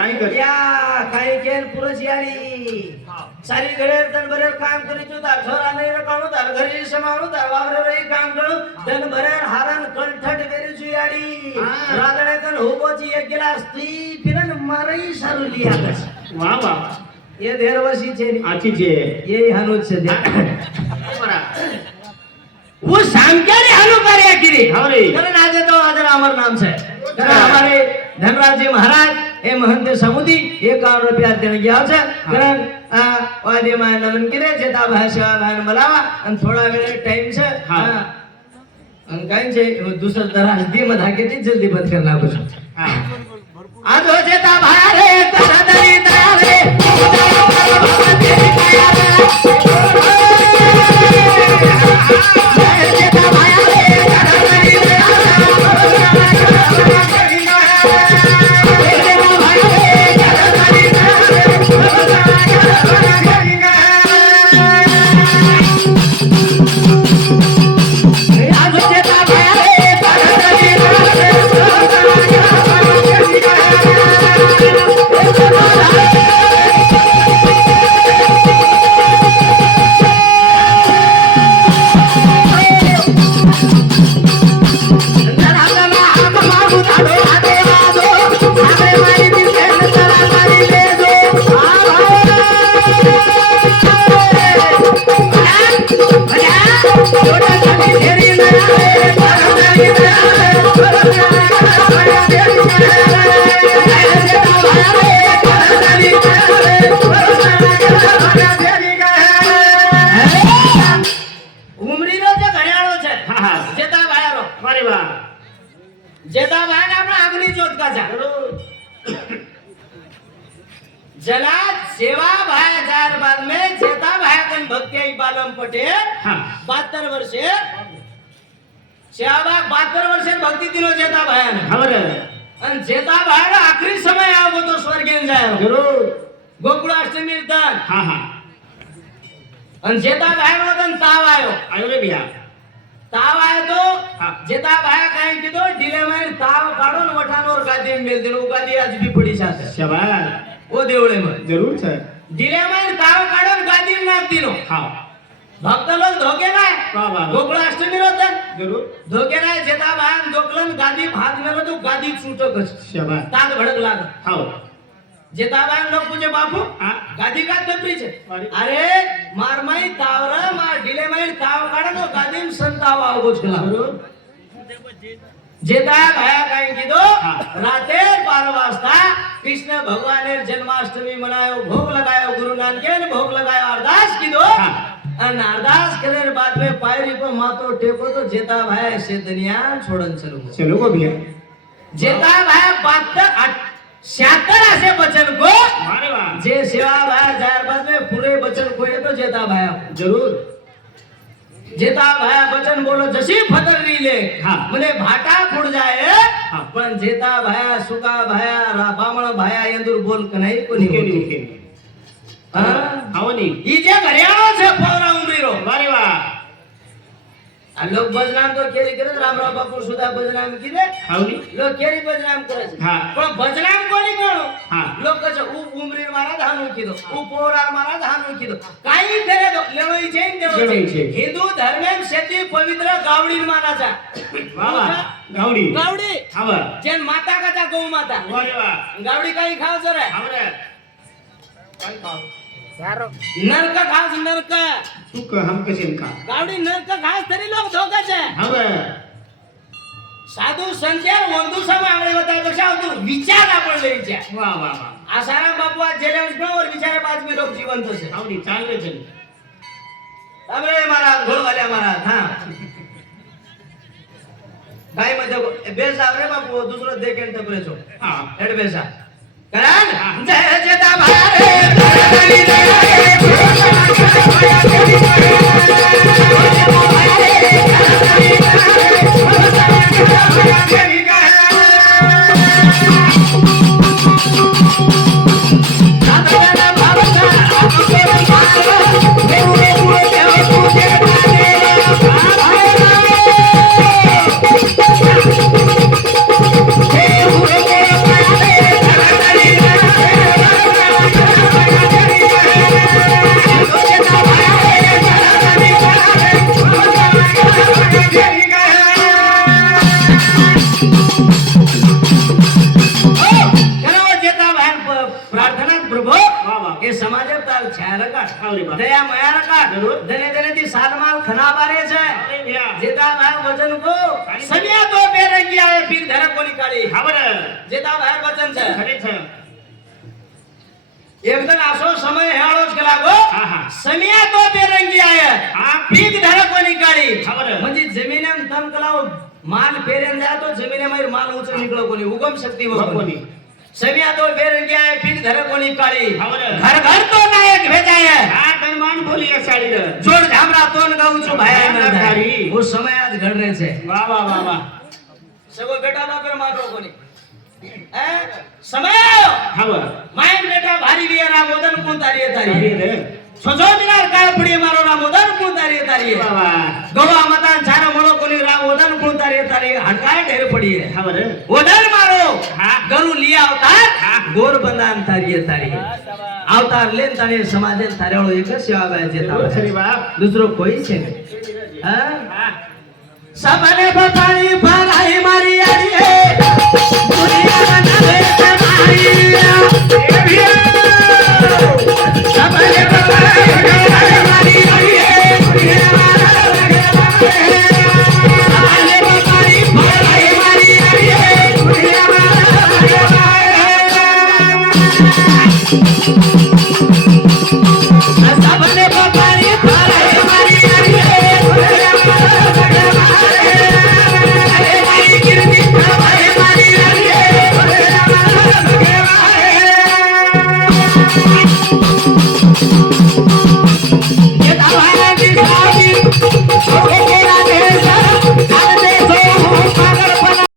काय कर या काही केल पुरस यारी सारी घरे तन बरे काम करी तू तार घर आले रे काणू तार घरी समाणू तार वावर रे काम करू तन बरे हारन कंठट बेरी जु यारी रागडे तन होबोची एक गिलास ती पिरन मारई सारू लिया कस वाह वाह ये देर वर्षी छे आची छे ये हनुज से दे बरा वो सांकेरी हनु कार्य गिरी हां रे करण आज तो आज अमर नाम से हमारे धनराज जी महाराज એ મહંત સમુદી એકાવન રૂપિયા તેને ગયા છે કારણ આ વાદી માં નમન કરે છે તા ભાષા ભાન બોલાવા અને થોડા વેળે ટાઈમ છે હા. હા અને કાંઈ છે હું દૂસર દરાજ દી માં થાકે જેતાબાન આપણે આગલી ચોદકા છે. જલા સેવા ભાયા જાર બાદ મે જેતા ભાયા કન ભક્તિ પાલમ પટેલ 72 વર્ષે. સેવા 72 વર્ષે ભક્તિ દિનો જેતા ભાયા ને હવે અને જેતા ભાયા આખરી સમય ગોકુળાષ્ટમી તન હા હા અને જેતા ભાઈ નો તન તાવ આવ્યો આવ્યો રે ભૈયા તાવ આવ્યો તો હા. જેતા ભાઈ કઈ કીધું ઢીલે માં તાવ કાઢો ને વઠાનો ગાદી મેલ દેનો ગાદી આજ બી પડી સાથે શાબાશ ઓ દેવળે માં જરૂર છે ઢીલે માં તાવ કાઢો ને ગાદી નાખ દીનો હા ભક્ત લોક ધોકે નાય વાહ વાહ વાહ. ગોકુળાષ્ટમી નો તન જરૂર ધોકે નાય જેતા ભાઈ દોકલન ગાદી ભાત મેલો તો जे दादा नपूजे बापू गादी का तपरीचे अरे मार माई तावर मार ढिले माई ताव काढा तो गादीम संतावा अवगोच केला जेता भया काय किदो राते 12 वाजता कृष्ण भगवाने जन्माष्टमी मनायो भोग लगायो गुरु नानकेन भोग लगायो अरदास किदो अन अरदास करे बाद में पायरी पर मातो टेको तो जेता भया से दुनिया छोड़न चलो चलो भैया जेता भया बात 8 शाकर असे बचन को जे सेवा भाया जार बाद में पूरे बचन को ये तो जेता भाया. जरूर. जेता भाया बचन बोलो जशी फतर रीले हाँ. मने भाटा फुट जाए हाँ. पण जेता भाया सुका भाया राबामण भाया यंदूर बोल कनाई को निकेनी निकेनी हाँ? हाँ नी इजे भरियाणो से फौरा उम्री લોક બદનામ તો કેરી કરે રામ રામ બાપુ સુધા બદનામ કીધે. હાવની લોક કેરી બદનામ કરે છે. હા. પણ બદનામ કોની કરો હા. લોક કહે છે ઉ ઉમરી મારા ધાનું કીધો. ઉ પોરા મારા ધાનું કીધો. કાઈ કરે તો લેણો ઈ છે ને દેવો છે. હિન્દુ ધર્મેમ સેતી પવિત્ર ગાવડી માના છે. વાહ વાહ. ગાવડી. ગાવડી? હા જેન માતા કથા ગૌ માતા. વાહ વાહ. ગાવડી કઈ ખાવ છો રે આવરે નરક ખાવ. છે નરક તું ક હમ કશીન કા ગાવડી નરક ખાસ તરી લોક ધોકે છે. હવે. સાધુ સંત્યાર વંદુ સમ આવડે બતાવે તો શું તું વિચાર આપણ લઈ છે. વાહ વાહ વાહ. આ સારા બાપુ આ જેલે જ ઓર વિચારે પાંચ મિનિટ લોક જીવન થશે. આવડી ચાલે છે. અબરે મારા ઘોડ વાલે મારા હા. ભાઈ મધ્ય બેસા રે બાપુ દૂસરો દેખે તો છો. હા. હેડ બેસા. કરાન જય. જેતા ભારે કાશ આવરી બા દયા માયા કાશ ધને ધને થી સાતમાલ ખના બારે છે. જેતા ભાઈ વચન કો સમિયા તો બેરંગી આવે પીર ધર કોની કાળી ખબર જેતા ભાઈ વચન છે. ખરી છે. એકદમ આસો સમય હેળો જ કલાગો સમિયા તો બેરંગી આવે. આ પીક ધર કોની કાળી ખબર મંજી જમીન એમ તમ કલાવ માલ પેરેન જાય તો જમીન માલ ઊંચો નીકળો કોની? ઉગમ શક્તિ કોની? સમિયા તો બેરંગિયા પીન ઘર કોની કાળી ઘર ઘર તો નાયક ભેજાય આ ગરમાન બોલીએ સાડી જોર ધામરા તોન ગાઉં છું ભાઈ મને હું સમય આજ ઘર રહે છે. વાહ વાહ વાહ વાહ. સગો બેટા બાપર મારો કોની? હે? સમય હા માય બેટા ભારી વિયારા મોદન કોણ તારી તારી લી અવતાર બંદાન તારી લેન સમાજે તારેળો એક સેવા. ખરી દૂસરો કોઈ છે હા? સબને બતાડી ભરાઈ મારી આડી Thank you.